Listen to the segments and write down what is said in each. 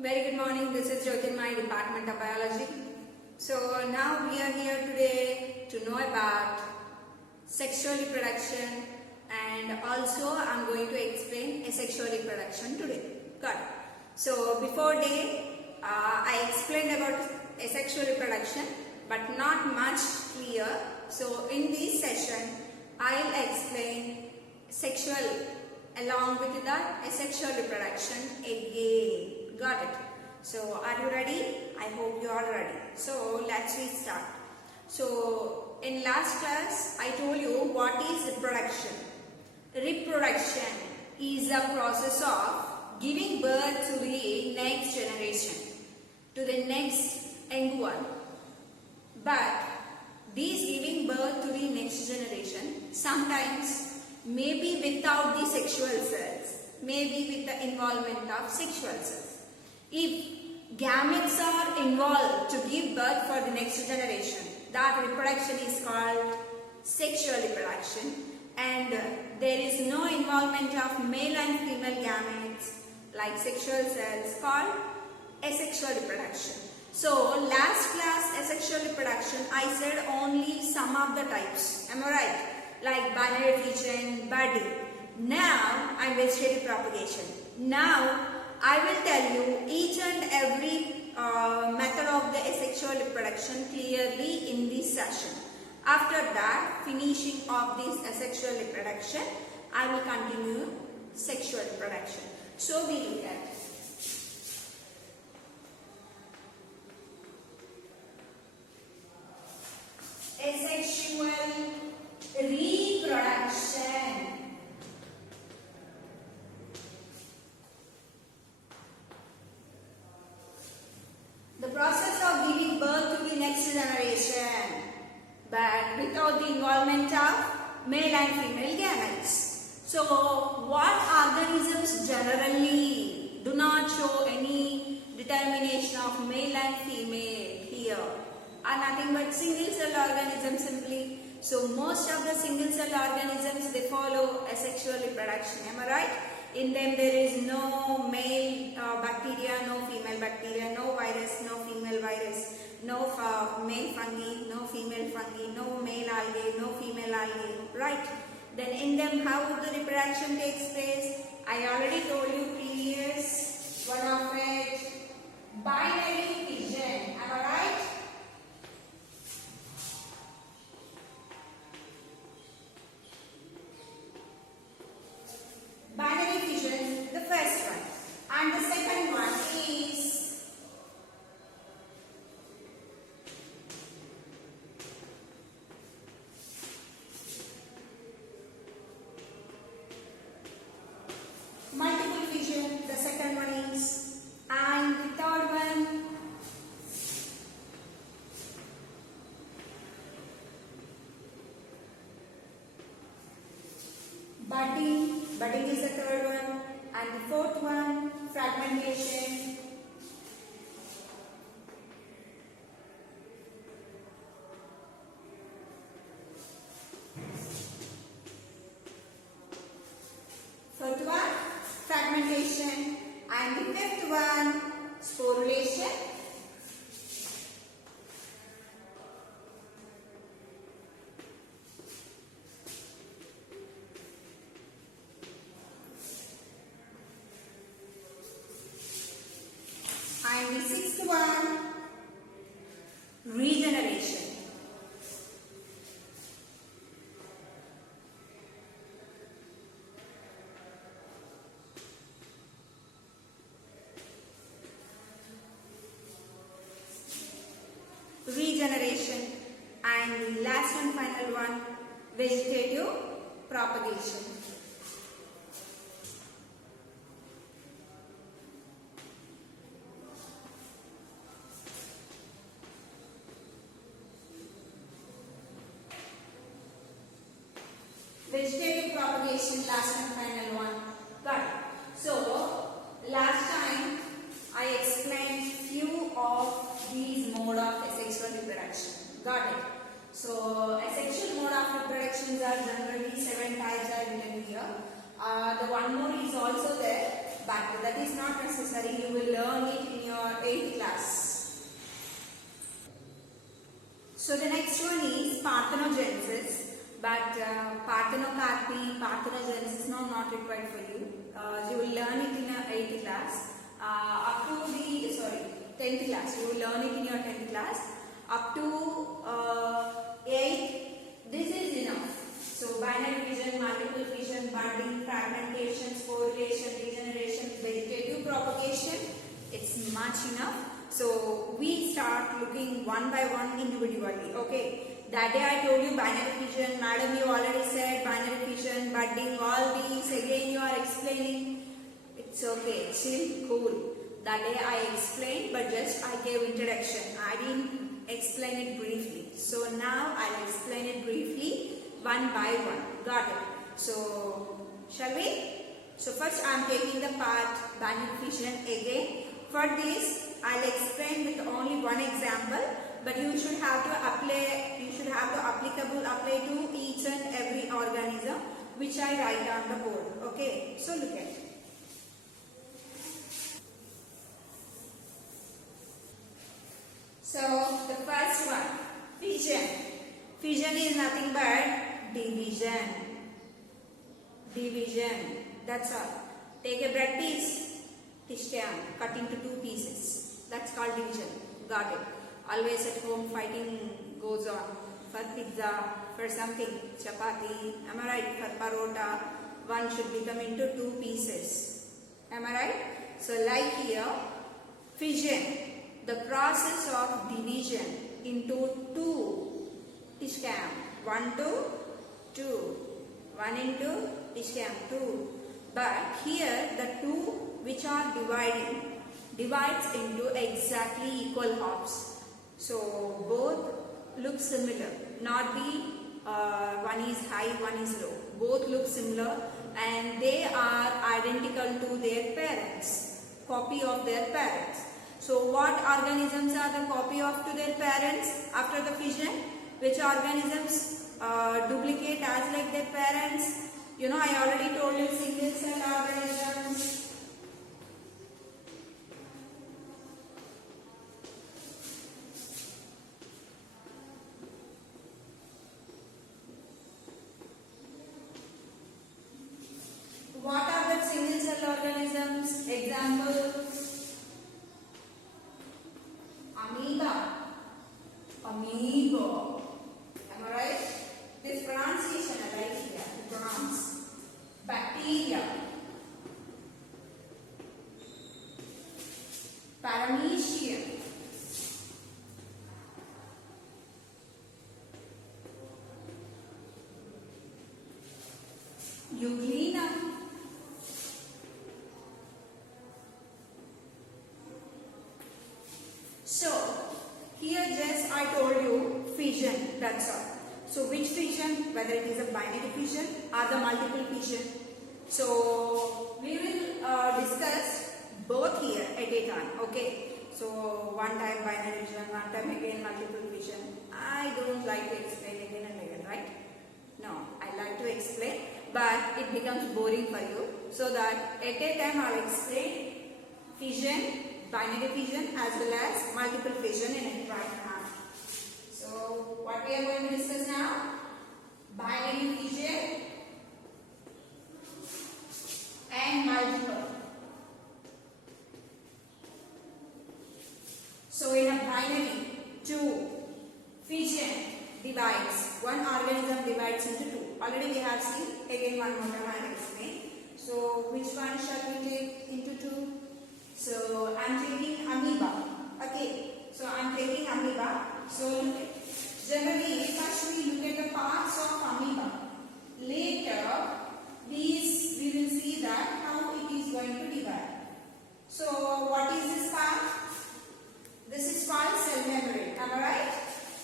Very good morning. This is Jyoti in my Department of Biology. So now we are here today to know about sexual reproduction, and also I am going to explain asexual reproduction today. Got it. So before I explained about asexual reproduction, but not much clear. So in this session I'll explain sexual along with the asexual reproduction again. Got it? So are you ready? I hope you are ready. So let's start. So in last class I told you what is reproduction. Reproduction is a process of giving birth to the next generation, to the next young one. But this giving birth to the next generation sometimes may be without the sexual cells, maybe with the involvement of sexual cells. If gametes are involved to give birth for the next generation, that reproduction is called sexual reproduction, and there is no involvement of male and female gametes like sexual cells called asexual reproduction. So last class asexual reproduction I said only some of the types, am I right? Like binary fission, budding. Now I am vegetative propagation. Now I will tell you each and every method of the asexual reproduction clearly in this session. After that, finishing of this asexual reproduction, I will continue sexual reproduction. So we look at asexual reproduction. The process of giving birth to the next generation, but without the involvement of male and female gametes. So, what organisms generally do not show any determination of male and female here are nothing but single cell organisms simply. So, most of the single cell organisms they follow asexual reproduction. Am I right? In them there is no male bacteria, no female bacteria, no virus, no female virus, no male fungi, no female fungi, no male algae, no female algae, right? Then in them how the reproduction takes place? I already told you previous one of it, binary fission, am I right? Binary fission, the first one, and the second one is multiple fission, the second one is, and the third one budding is the third one, and the fourth one fragmentation, fourth one fragmentation, and the fifth one sporulation, and the sixth one regeneration. Regeneration, and the last and final one vegetative propagation. Vegetative propagation, last and final one. Got it. So last time I explained few of these mode of asexual reproduction. Got it. So asexual mode of reproductions are generally 7 types are written here. The one more is also there. but that is not necessary. You will learn it in your 8th class. So the next one is parthenogenesis, but parthenocarpy, parthenogenesis now not required for you. You will learn it in your 8th class. Up to the 10th class. You will learn it in your 10th class. Up to 8th, this is enough. So binary fission, multiple fission, budding, fragmentation, sporulation, regeneration, vegetative propagation, it's much enough. So we start looking one by one individually. Okay. That day I told you binary fission, madam you already said binary fission, budding, all these again you are explaining. It's okay, chill, cool. That day I explained, but just I gave introduction. I didn't explain it briefly. So now I'll explain it briefly one by one. Got it? So shall we? So first I am taking the part binary fission again. For this I'll explain with only one example, but you should have to apply. You should have to apply to each and every organism which I write on the board. Okay. So look at it. So the first one, fission. Fission is nothing but division. Division. That's all. Take a bread piece, dish down, cut into 2 pieces. That's called division. Got it. Always at home fighting goes on. For pizza, for something, chapati. Am I right? For parota, one should become into 2 pieces. Am I right? So like here, fission. The process of division into 2 dish cam. 1 to 2. 1 into dish cam 2. But here the 2 which are dividing divides into exactly equal halves. So both look similar. Not be one is high, one is low. Both look similar and they are identical to their parents. Copy of their parents. So what organisms are the copy of to their parents after the fission? Which organisms duplicate as like their parents? You know, I already told you single cell organisms. What are the single cell organisms? Examples. Amoeba. Amoeba. Am I right? This pronunciation I like here to pronounce. Bacteria. Paramecium. Euglena. So, here just I told you fission, that's all. So, which fission, whether it is a binary fission or the multiple fission. So, we will discuss both here at a time, okay. So, one time binary fission, one time again multiple fission. I don't like to explain again and again, right? No, I like to explain, but it becomes boring for you. So that at a time I will explain fission, binary fission as well as multiple fission in it right now. So what we are going to discuss now? Binary fission and multiple. So in a binary, 2 fission divides, one organism divides into 2. Already we have seen, again one more time I will explain. So which one shall we take into 2? So I am taking amoeba. Okay. So I am taking amoeba. So look at, generally first we look at the parts of amoeba. Later we will see that how it is going to divide. So what is this part? This is called cell membrane. Am I right?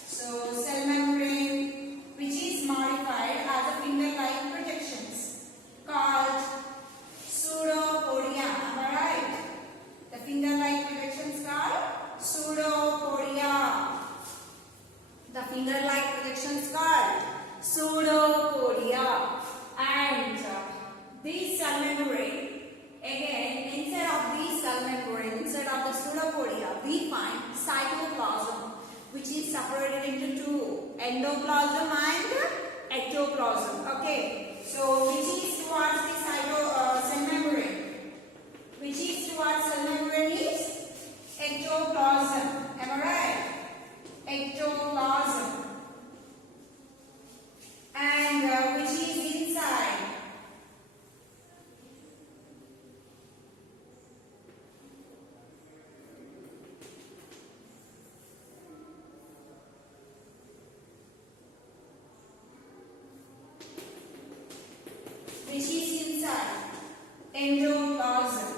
So cell membrane which is modified as a finger-like projections called pseudopodia. separated into two, endoplasm and ectoplasm. Okay, so which is towards the cell membrane? Which is towards cell membrane is ectoplasm. Am I right? Ectoplasm. And which is inside? Which is inside? Endoplasm.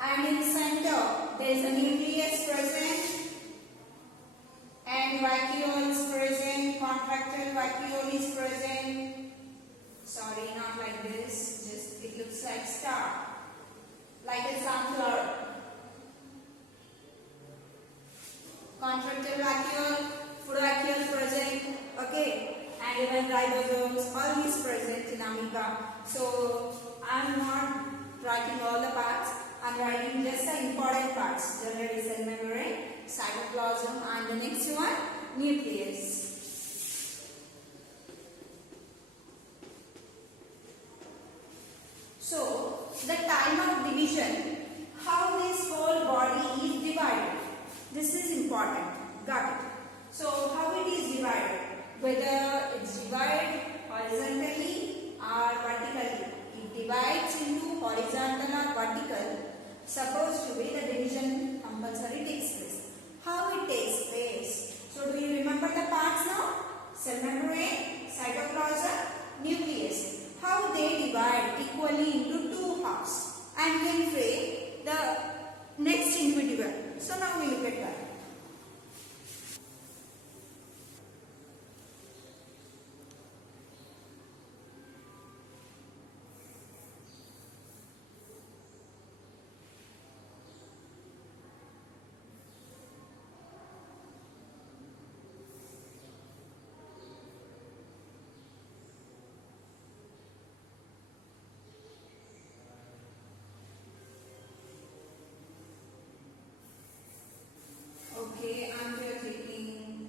And in the center, there is a nucleus present, and vacuole is present, contractile vacuole is present. Sorry, not like this, just it looks like star, like a sunflower. Contractile vacuole, food vacuole present, okay, and even ribosomes, all these present in amoeba. So I am not writing all the parts, I am writing just the important parts. Generally cell membrane, cytoplasm, and the next one, nucleus. So the time of division, how this whole body is divided. This is important. Got it. So how it is divided? Whether it's divided horizontally or vertically. It divides into horizontal or vertical. Supposed to be the division compulsory takes place. How it takes place? So do you remember the parts now? Cell membrane, cytoplasm, nucleus. How they divide equally into two halves and then frame the next individual. So now we look at that. Okay, I'm here taking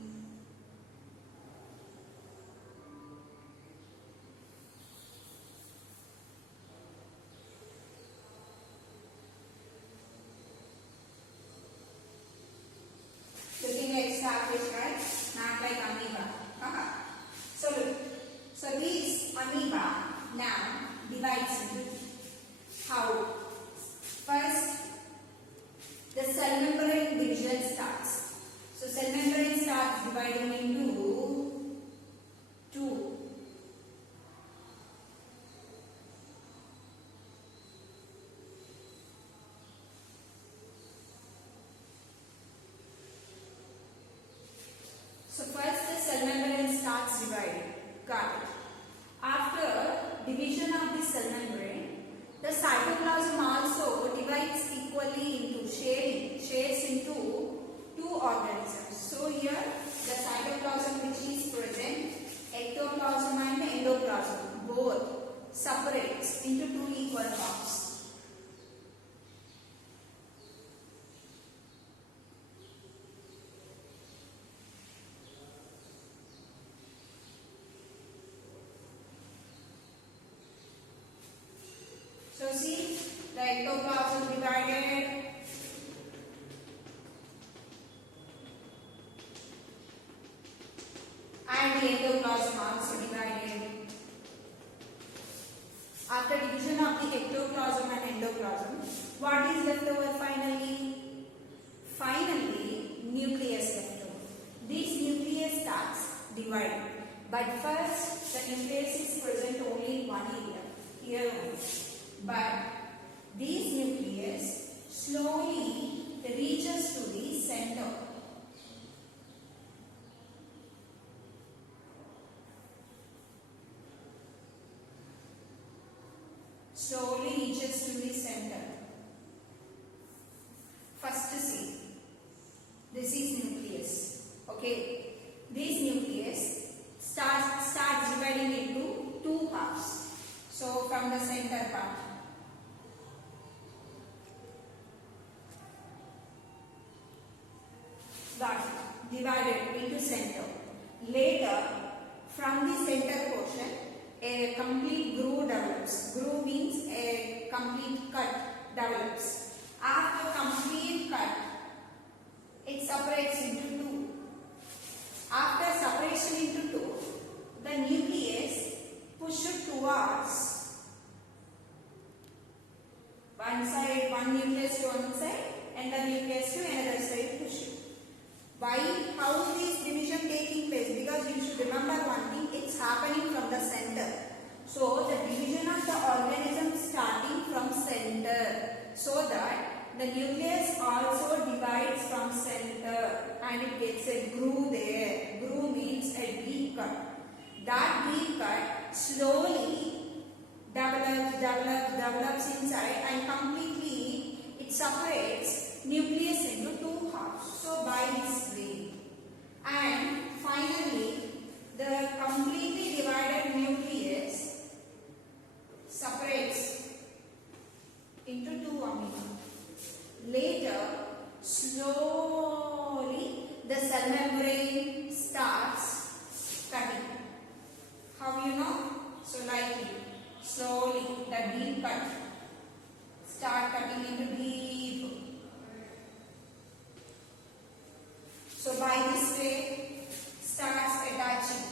looking like starfish, right? Not like amoeba. So look, so these amoeba now divides into how? First, the cell membrane division starts. So cell membrane starts dividing into two. So first the cell membrane starts dividing. Got it. After division of the cell membrane, the cytoplasm also divides equally into shades into two organisms. So here the cytoplasm which is present, ectoplasm and endoplasm both separates into two equal parts. So see, the ectoplasm divided, and the endoplasm also divided. After division of the ectoplasm and endoplasm, what is left over finally? Finally, nucleus left over. This nucleus starts dividing. But first, the nucleus is present only in one area, here only. But this nucleus slowly reaches to the center. Slowly reaches to the center. First see, this is nucleus. Okay, this nucleus starts dividing into two halves. So from the center part. divided into center. Later, from the center portion, a complete groove develops. Groove means a complete cut develops. After complete cut, it separates into two. After separation into two, the nucleus pushed towards one side, one nucleus to one side and the nucleus to another side push. Why? How is division taking place? Because you should remember one thing, it's happening from the center. So the division of the organism starting from center, so that the nucleus also divides from center and it gets a groove there. Groove means a deep cut. That deep cut slowly develops inside and completely it separates nucleus into two halves. So by this way. And finally, the completely divided nucleus separates into two amino. Later, slowly the cell membrane starts cutting. How you know? So like slowly the deep cut start cutting into deep. So by this way starts attaching.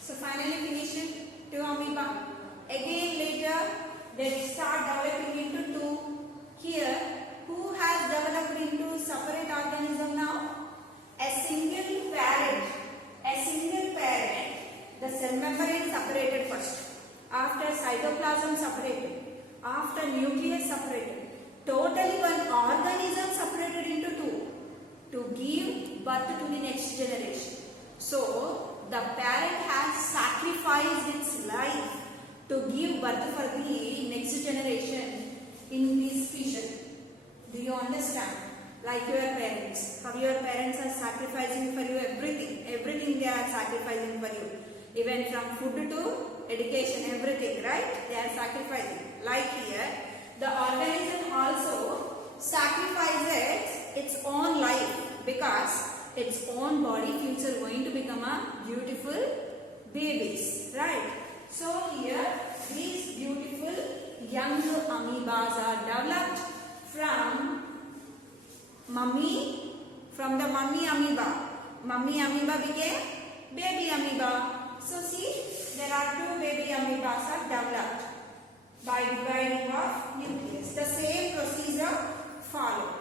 So finally finishing two amoeba. Again later they start developing into two. Here who has developed into separate organism now? A single parent. The cell membrane separated first. After cytoplasm separated. After nucleus separated. Totally one organism separated into two to give birth to the next generation. So the parent has sacrificed its life to give birth for the next generation in this fission. Do you understand? Like your parents. How your parents are sacrificing for you everything. Everything they are sacrificing for you. Even from food to education, everything, right? They are sacrificing. Like here, the organism also sacrifices its own life because its own body future going to become a beautiful babies, right? So here, these beautiful young amoebas are developed from the mummy amoeba. Mummy amoeba became baby amoeba. So see, there are two baby amoebas are developed by dividing of nucleus. The same procedure followed.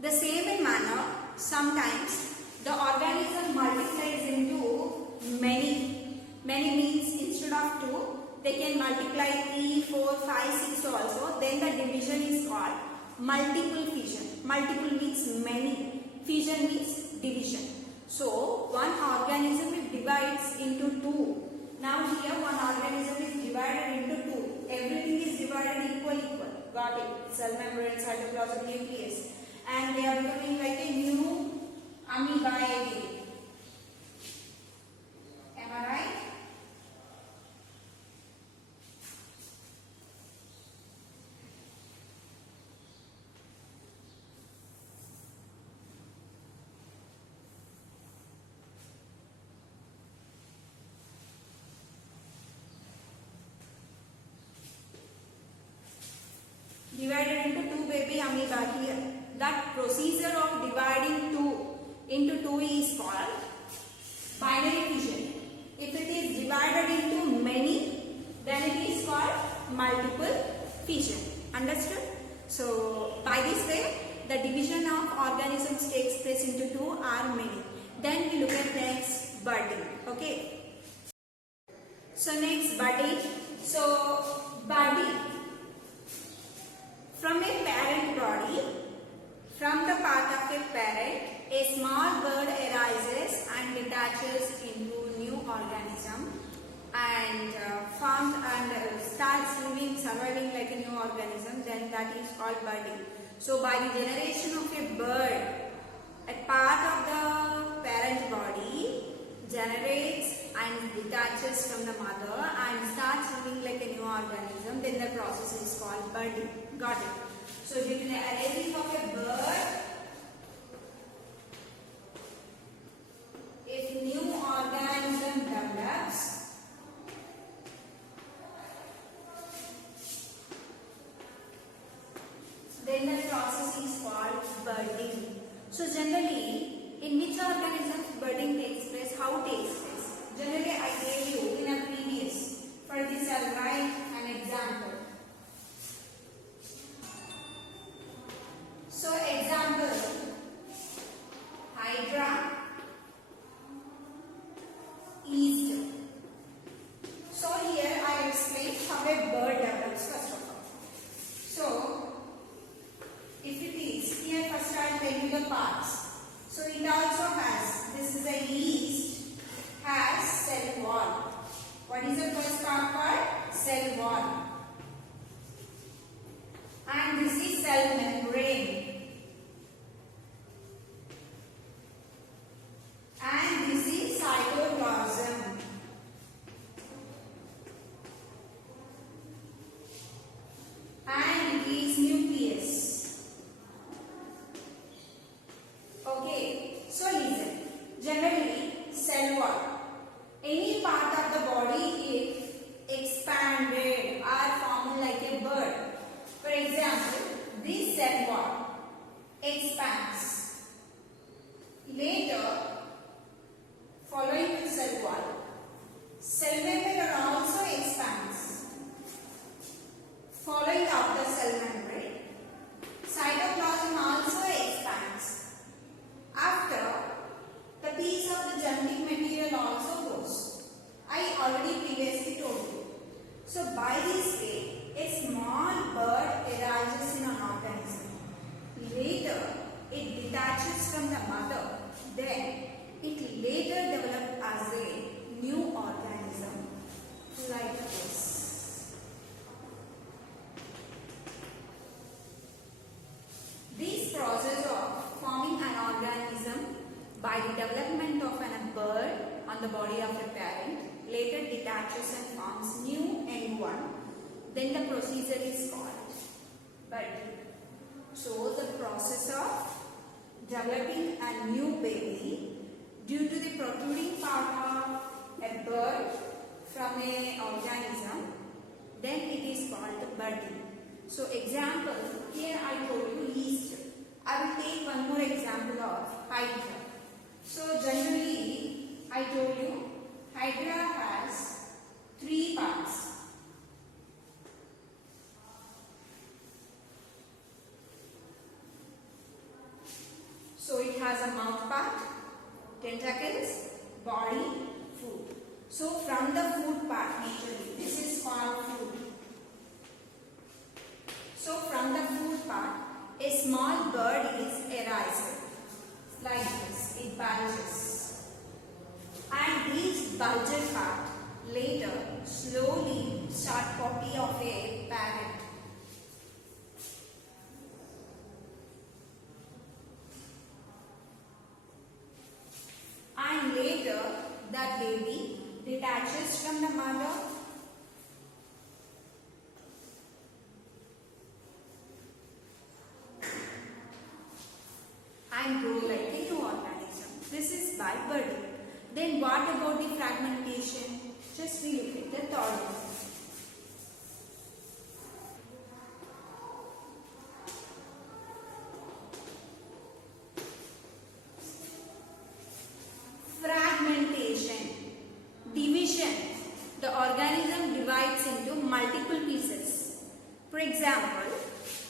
The same in manner, sometimes the organism multiplies into many. Many means instead of two, they can multiply 3, 4, 5, 6 also. Then the division is called multiple fission. Multiple means many. Fission means division. So one organism divides into two. Now here one organism is divided into two. Everything is divided equal. Got it? Cell membrane, cytoplasm, nucleus. And they are becoming like a new amoeba again. Am I right? Divided into two baby amoeba here. That procedure of dividing two into two is called binary fission. If it is divided into many, then it is called multiple fission. Understood? So by this way, the division of organisms takes place into two or many. Then we look at next budding. Okay. So next budding. So budding. From a parent body, from the part of a parent, a small bird arises and detaches into new organism and forms and starts living, surviving like a new organism. Then that is called budding. So by the generation of a bird, a part of the parent body generates and detaches from the mother process is called budding. Got it? So given the arranging of a bird, if new organism develops, then the process is called budding. So generally, in which organisms budding takes place? How takes place? Generally, I gave you in a previous. For this, I'll write an example. So example, Hydra, yeast. So here I explain how a bird develops first of all. So if it is, here first I tell you the parts. So it also has, this is a yeast, has cell wall. What is the first part called? Cell wall. And this is cell membrane. And this is cytoplasm. And it is nucleus. Okay, so listen. Generally, cell wall. Any part of the body if expanded are formed like a bird. For example, this cell wall expands. Later, following the cell wall, cell membrane also expands. Following up the cell membrane, cytoplasm also expands. After, the piece of the genetic material also goes. I already previously told you. So by this way, a small bird arises in an organism. Later, it detaches from the mother. Then, it later develops as a new organism like this. This process of forming an organism by the development of a bird on the body of a parent later detaches and forms new young one. Then the procedure is called budding. So the process of developing a new baby due to the protruding part of a bird from an organism, then it is called budding. So example, here I told you yeast. I will take one more example of Hydra. So generally, I told you Hydra has 3 parts. So it has a mouth part, tentacles, body, food. So from the food part majorly, this is called food. So from the food part, a small bird is arised like this. It bulges. And these bulges part later slowly start copy of a parrot. And later that baby detaches from the mother and grow like a new organism. This is by budding. Then what about the fragmentation? Just we look at the third one. Fragmentation, division. The organism divides into multiple pieces. For example,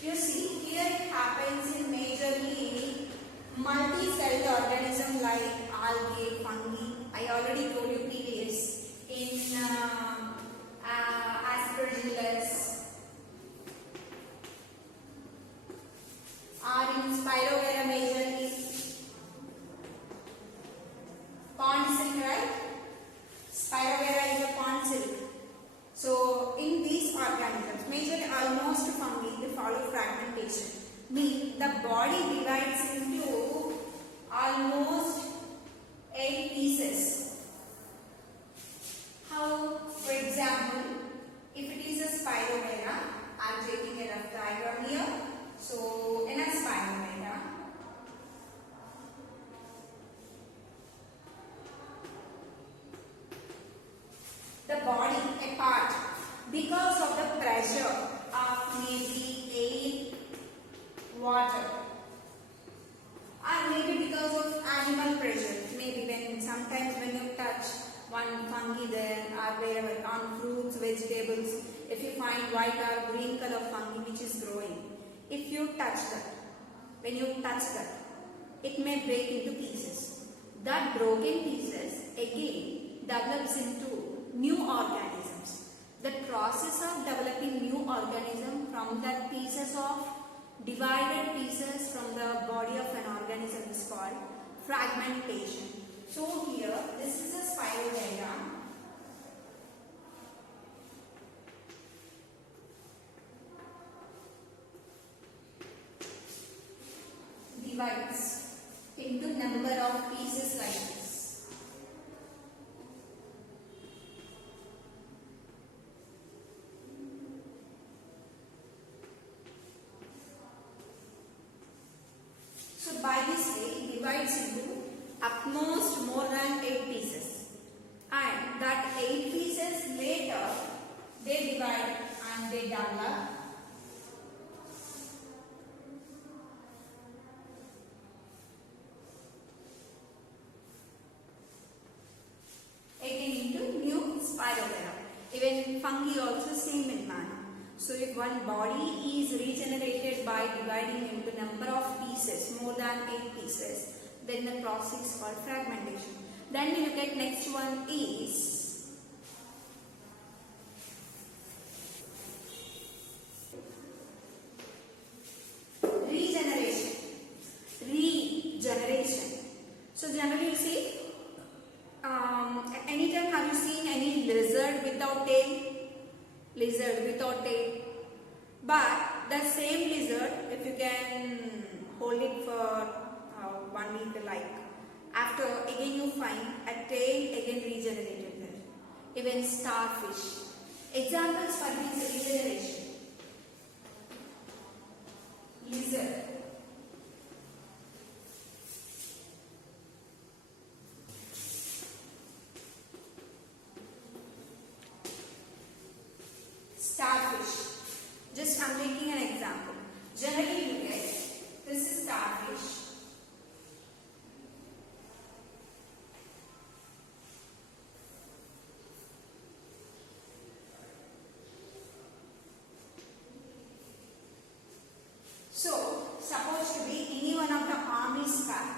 you see here it happens in majorly multi-celled organism like algae, fungi. I already told you previous in vegetables, if you find white or green color fungi which is growing, if you touch that, when you touch that, it may break into pieces. That broken pieces again develops into new organisms. The process of developing new organism from that pieces of divided pieces from the body of an organism is called fragmentation. So here this is a spiral diagram. Divides into number of pieces like this. So by this way it divides into at most more than 8 pieces, and that 8 pieces later they divide and they develop again into new spirogyra. Even fungi also same in manner. So if one body is regenerated by dividing into number of pieces, more than 8 pieces, then the process is called fragmentation. Then we look at next one is regeneration. Regeneration. So generally you see, anytime have you seen any lizard without tail? Lizard without tail. But the same lizard, if you can hold it for 1 week, like after again you find a tail again regenerated there. Even starfish. Examples for this regeneration. Lizard. Starfish. Just I'm taking an example. Generally you get this is starfish. So supposed to be any one of the arm is cut,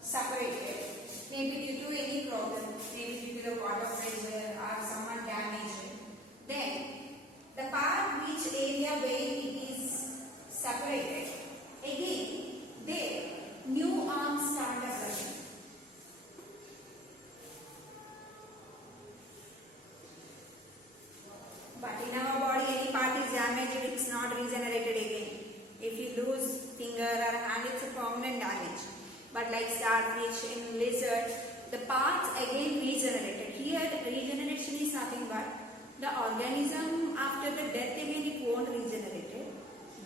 separated, maybe due to any problem, maybe due to the water pressure or someone damaged. Then the part which area where it is separated, again there new arms start developing. But in our body any part is damaged, it's not regenerated again. If you lose finger or hand, it's a permanent damage. But like starfish, in lizard, the parts again regenerated. Here regeneration is nothing but the organism after the death again it won't regenerate it.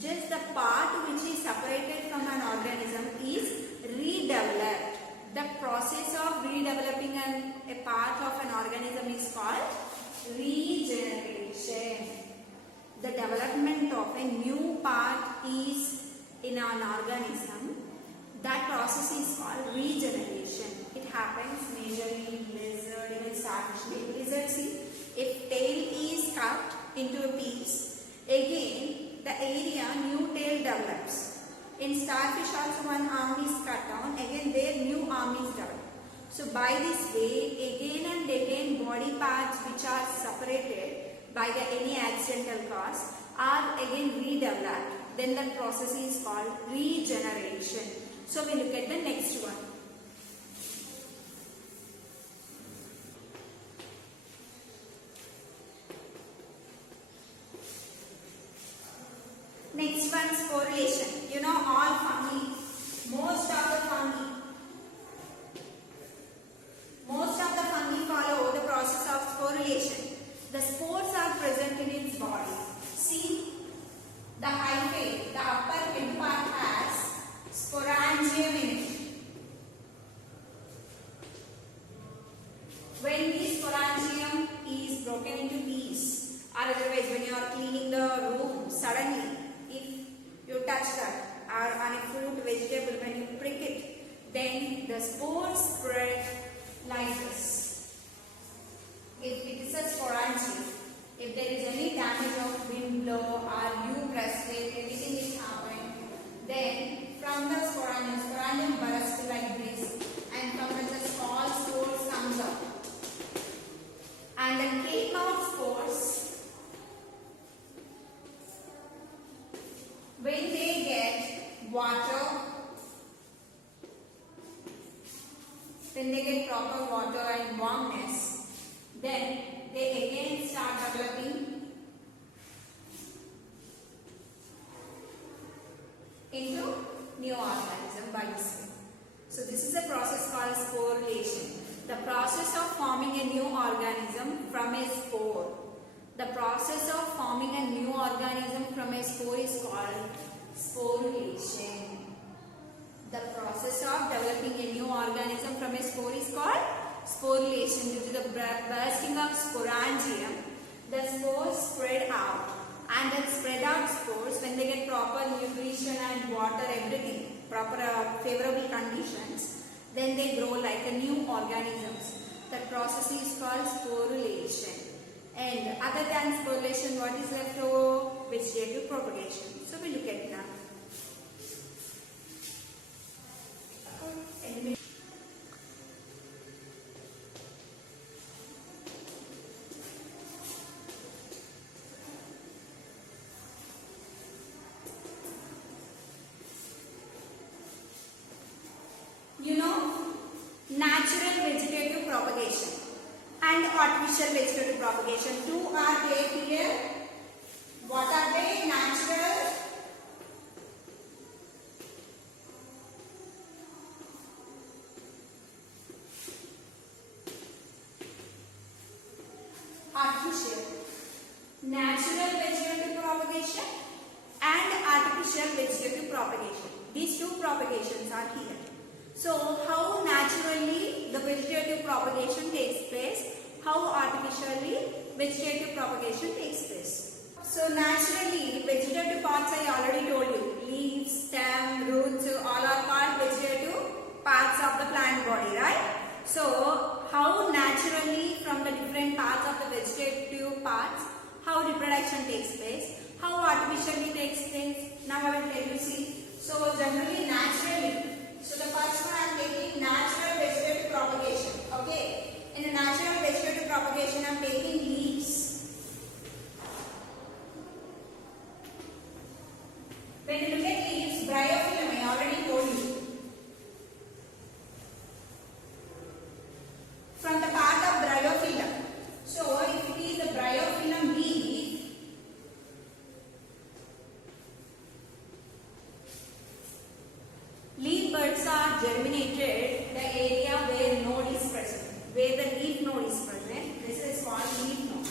Just the part which is separated from an organism is redeveloped. The process of redeveloping a part of an organism is called regeneration. The development of a new part is in an organism. That process is called regeneration. It happens majorly in lizard, even starfish. Lizard, see, if tail is cut into a piece, again the area new tail develops. In starfish also one arm is cut down, again their new arm is developed. So by this way, again and again body parts which are separated by any accidental cause are again redeveloped. Then the process is called regeneration. So we look at the next one. Next one is sporulation. You know all fungi, most of the fungi follow the process of sporulation. The spores are present in its body. See, the hyphae, the upper mid part has sporangium in it. When this sporangium is broken into pieces, or otherwise when you are cleaning the room, suddenly if you touch that, or on a fruit, vegetable, when you prick it, then the spores spread like this. If it is a sporangium, from the sporangium bursts like this, and from the small spores comes out. And the cake of spores, when they get water, when they get proper water and warmness, then they again start developing into new organism by this way. So this is a process called sporulation. The process of forming a new organism from a spore. The process of forming a new organism from a spore is called sporulation. The process of developing a new organism from a spore is called sporulation. Due to the bursting of sporangium, the spores spread out, and then spread out spores, when they get proper nutrition and water, everything, proper favorable conditions, then they grow like a new organisms. That process is called sporulation. And other than sporulation, what is left over? Vegetative propagation. So we look at now. You know, natural vegetative propagation and artificial vegetative propagation. Two are there here. What are they? Natural artificial. Natural vegetative propagation and artificial vegetative propagation. These two propagations are here. So, how naturally the vegetative propagation takes place, how artificially vegetative propagation takes place. So, naturally, vegetative parts I already told you, leaves, stem, roots, all are called vegetative parts of the plant body, right? So, how naturally from the different parts of the vegetative parts, how reproduction takes place, how artificially takes place, now I will tell you, see. So, generally, naturally. So the first one I am taking natural vegetative propagation. Okay. In the natural vegetative propagation I am taking leaves. When you look at leaves, bryophyllum I already told you. From the part of bryophyllum. So if it is a bryophyllum leaf, leaf buds are germinated the area where node is present, where the leaf node is present. This is called leaf node.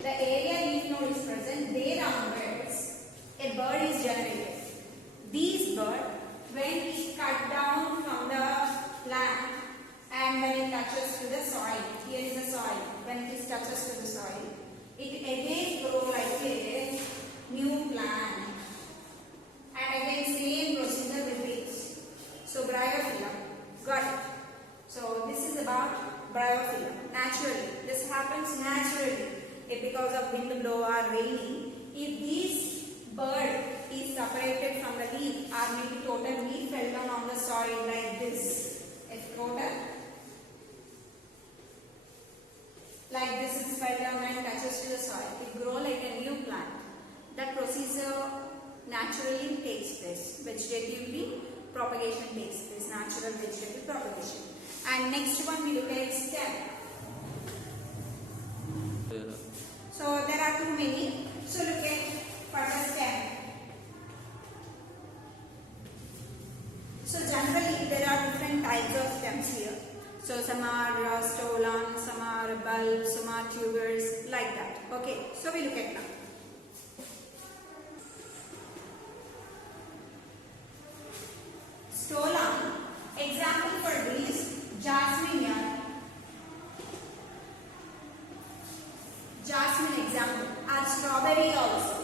The area leaf node is present, there onwards a bud is generated. These bud, when it cut down from the plant and when it touches to the soil, here is the soil, when it touches to the soil, it again grows like a new plant, and again same procedure repeats. So bryophyllum, got it. So this is about bryophyllum. Naturally, this happens naturally. If because of wind blow or raining, if this bird is separated from the leaf, or maybe total leaf fell down on the soil like this, if total like this is fell down and touches to the soil, it grow like a new plant. That procedure naturally takes place. Vegetatively propagation takes place, natural vegetative propagation. And next one we look at stem. So there are too many. So look at for the stem. So generally there are different types of stems here. So some are stolon, some are bulbs, some are tubers, like that. Okay, so we look at now. Stolon, example for this, jasmine here. Jasmine example, and strawberry also.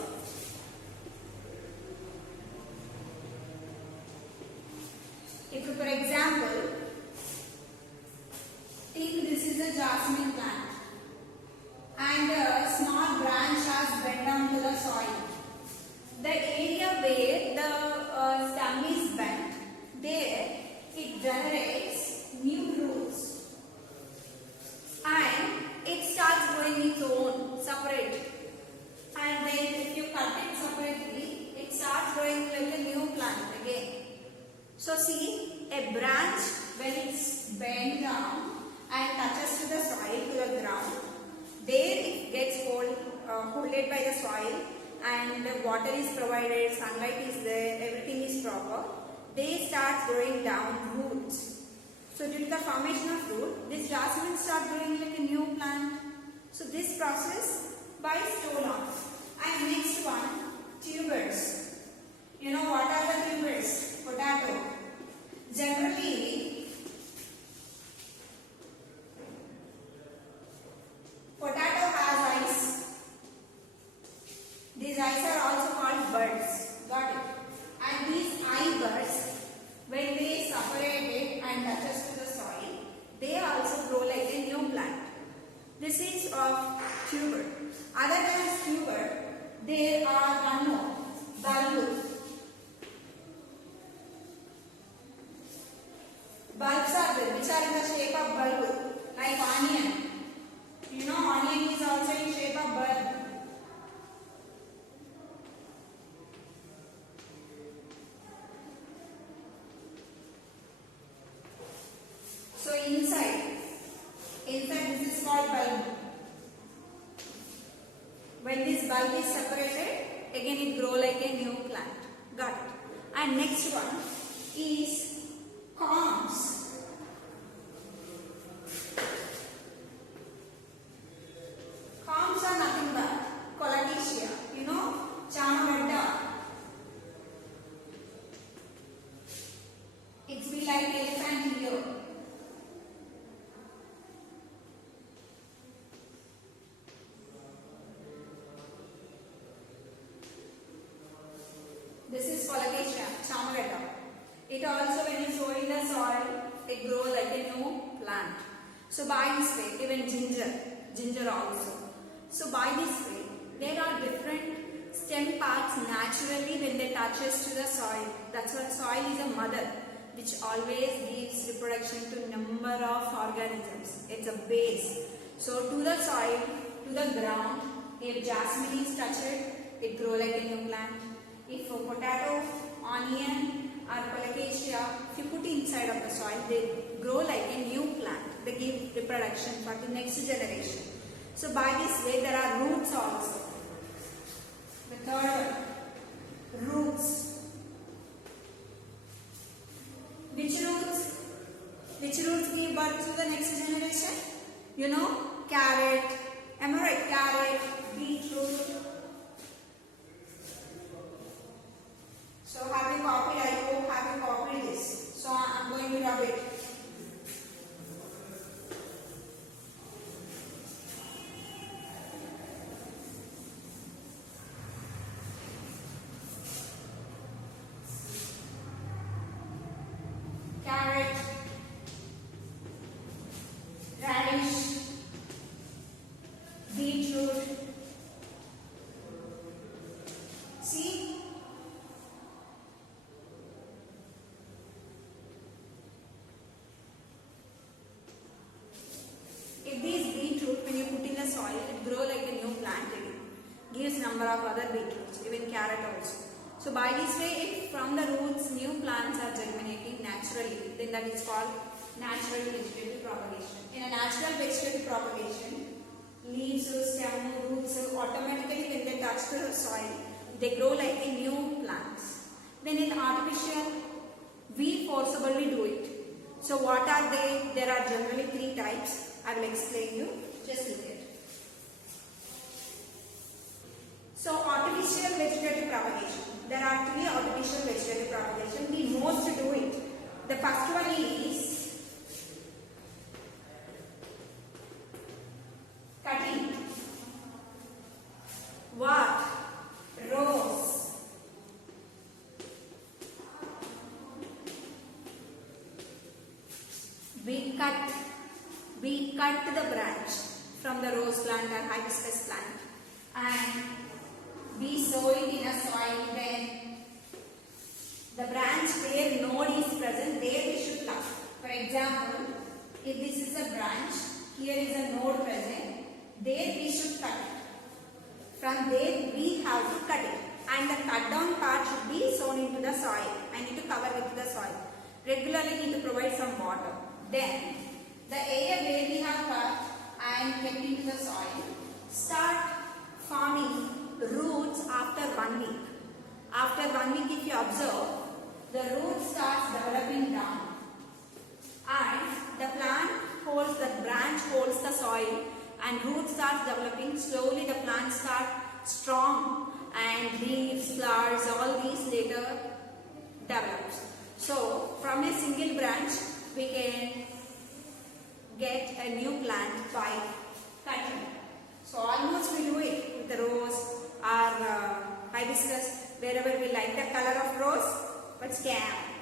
If you, for example, think this is a jasmine plant and a small branch has bent down to the soil. The area where the stem is bent, So see, a branch when it's bent down and touches to the soil, to the ground, there it gets holded by the soil and water is provided, sunlight is there, everything is proper. They start growing down roots. So due to the formation of root, this jasmine start growing like a new plant. So this process by stolons. And next one, tubers. You know what are the tubers? Potato. Generally, potato has eyes. These eyes are also called buds. Got it? And these eye buds, when they separate it and touches to the soil, they also grow like a new plant. This is of tuber. Other than tuber, there are one more, bulb. Bulbs are there, which are in the shape of bulb, like onion. You know, onion is also in shape of bulb. So inside this is called bulb. When this bulb is separated, again it grow like a new plant. Got it? And next one is corms. Corms are nothing but colocasia. You know, chamadda. It's be like elephant ear. This is colocasia, chamaretta. It also, when you sow in the soil, it grows like a new plant. So by this way, even ginger also. So by this way, there are different stem parts naturally when they touches to the soil. That's why soil is a mother which always gives reproduction to number of organisms. It's a base. So to the soil, to the ground, if jasmine is touched, it grows like a new plant. If a potato, onion or colocasia, if you put inside of the soil, they grow like a new plant. They give reproduction for the next generation. So by this way, there are roots also. The third one, roots. Which roots? Which roots give birth to the next generation? You know, carrot. Am I right? Carrot, beetroot. So have you copied? I hope have you copied this. So I am going to rub it. Carrot, radish, beetroot. See? If these beetroot, when you put in the soil, it grow like a new plant again. Gives number of other beetroots, even carrot also. So by this way, if from the roots new plants are germinating naturally, then that is called natural vegetative propagation. In a natural vegetative propagation, leaves, stem, roots, automatically when they touch the soil, they grow like a new plants. Then in artificial, we forcibly do it. So what are they? There are generally three types. I will explain you. Just look at it. So artificial vegetative propagation. There are three artificial vegetative propagation. We most do it. The first one is cutting. What? Rows. We cut the branch from the rose plant or hibiscus plant and we sow it in a soil. Then the branch where node is present, there we should cut. For example, if this is a branch, here is a node present, there we should cut it. From there we have to cut it, and the cut down part should be sown into the soil. I need to cover with the soil. regularly need to provide some water. Then the area where we have cut and kept into the soil start forming roots after 1 week. After 1 week, if you observe, the root starts developing down and the plant holds, the branch holds the soil and root starts developing. Slowly the plant starts strong and leaves, flowers, all these later develops. So from a single branch we can get a new plant by cutting. So almost we do it with the rose or hibiscus, wherever we like the color of rose, but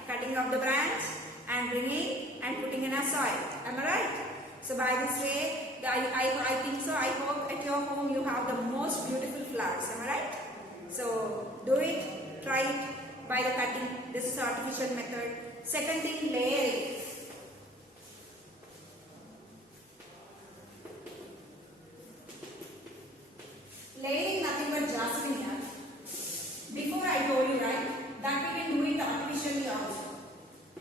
cutting off the branch and bringing and putting in a soil. Am I right? So by this way, I think so. I hope at your home you have the most beautiful flowers. Am I right? So do it, try it by the cutting. This is artificial method. Second thing, layering. Layering nothing but jasmine here. Before I told you, right, that we can do it artificially also.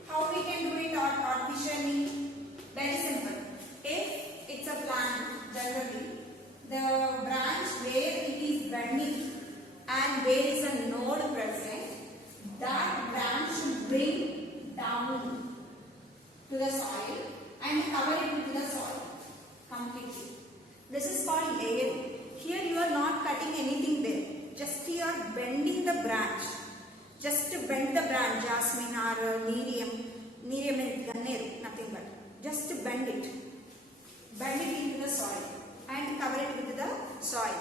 How we can do it artificially? Very simple. If it's a plant, generally, the branch where it is bending and there is a node present, that branch should bring down to the soil and cover it with the soil completely. This is called layering. Here you are not cutting anything there. Just you are bending the branch. Just to bend the branch, jasmine or nerium is ganneru, nothing but. Just to bend it. Bend it into the soil and cover it with the soil.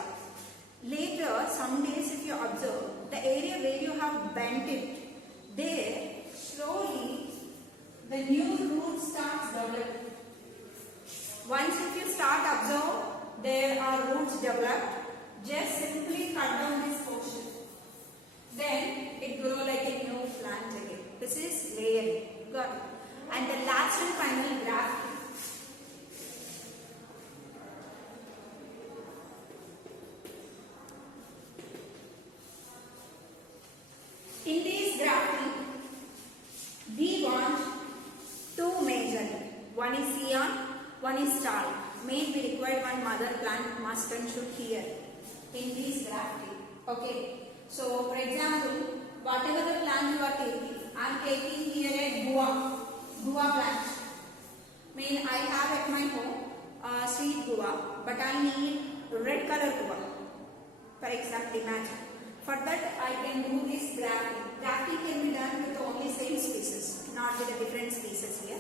Later, some days if you observe, the area where you have bent it, there slowly the new root starts developing. Once if you start observe, there are roots developed, just simply cut down this portion. Then it grow like a new plant again. This is layering. Got it? And the last and final grafting. In this grafting, we want two majorly. One is scion, one is stal. Main we require one mother plant must and should here in this grafting. Okay. So for example, whatever the plant you are taking, I am taking here a guava plant. Mean I have at my home sweet guava, but I need red color guava. For example, imagine. For that I can do this grafting. Grafting can be done with only same species, not with a different species here.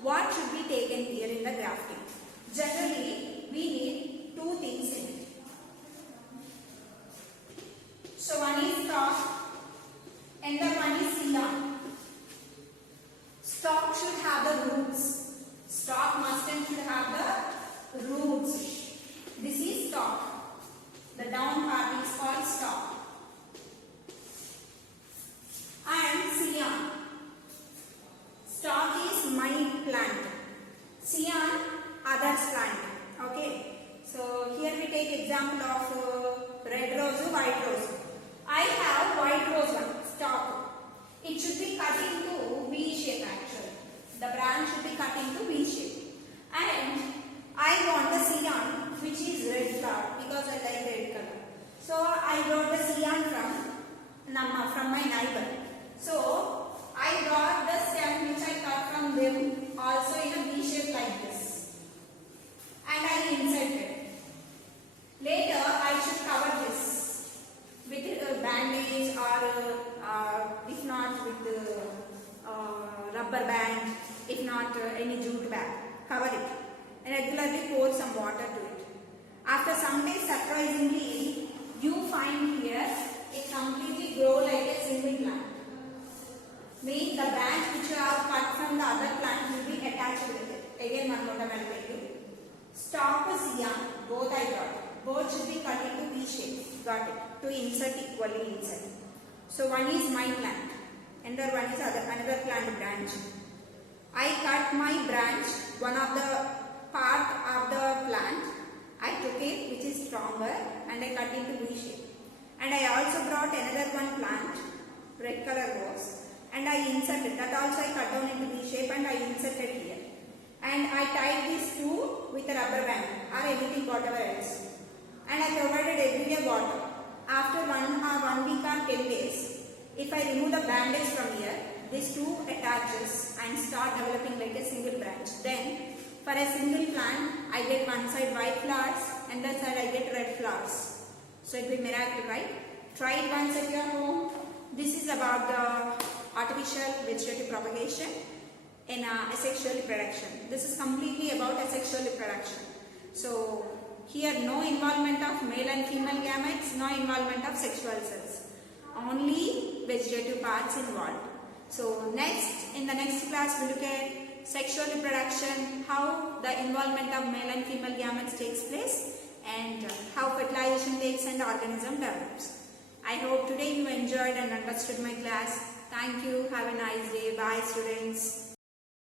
What should be taken here in the grafting? Generally, we need two things in it. So one is stalk and the one is scion. Stalk should have the roots. Stalk must and should have the roots. This is stalk. The down part is called stalk. And scion. Stalk is my plant. Scion, others plant. Okay. So here we take example of red rose, white rose. I have white rose one stalk. It should be cut into V shape actually. The branch should be cut into V shape. And I want the scion which is red flower because I like red color. So I brought the scion from my neighbor. So I brought the stem which I cut from them also in a V shape like this. And I inserted. Later I should cover this with a bandage or if not with rubber band, if not any jute bag. Cover it and regularly pour some water to it. After some days, surprisingly, you find here it completely grow like a single plant. Means the branch which you have cut from the other plant will be attached with it. Again one more time I will tell you. Stalk is scion, both I got. Both should be cut into V shape. Got it. To insert equally inside. So one is my plant. Another one is another plant branch. I cut my branch, one of the part of the plant. I took it which is stronger and I cut into V shape. And I also brought another one plant, red color rose, and I inserted that also I cut down into shape and I inserted here. And I tied these two with a rubber band or anything whatever else. And I provided everyday water. After 1 week or 10 days, if I remove the bandage from here, these two attaches and start developing like a single branch. Then for a single plant, I get one side white flowers and that side I get red flowers. So it will be miracle, right? Try it once at your home. This is about the artificial vegetative propagation in asexual reproduction. This is completely about asexual reproduction. So here no involvement of male and female gametes, no involvement of sexual cells. Only vegetative parts involved. So in the next class we look at sexual reproduction, how the involvement of male and female gametes takes place and how fertilization takes and the organism develops. I hope today you enjoyed and understood my class. Thank you. Have a nice day. Bye students.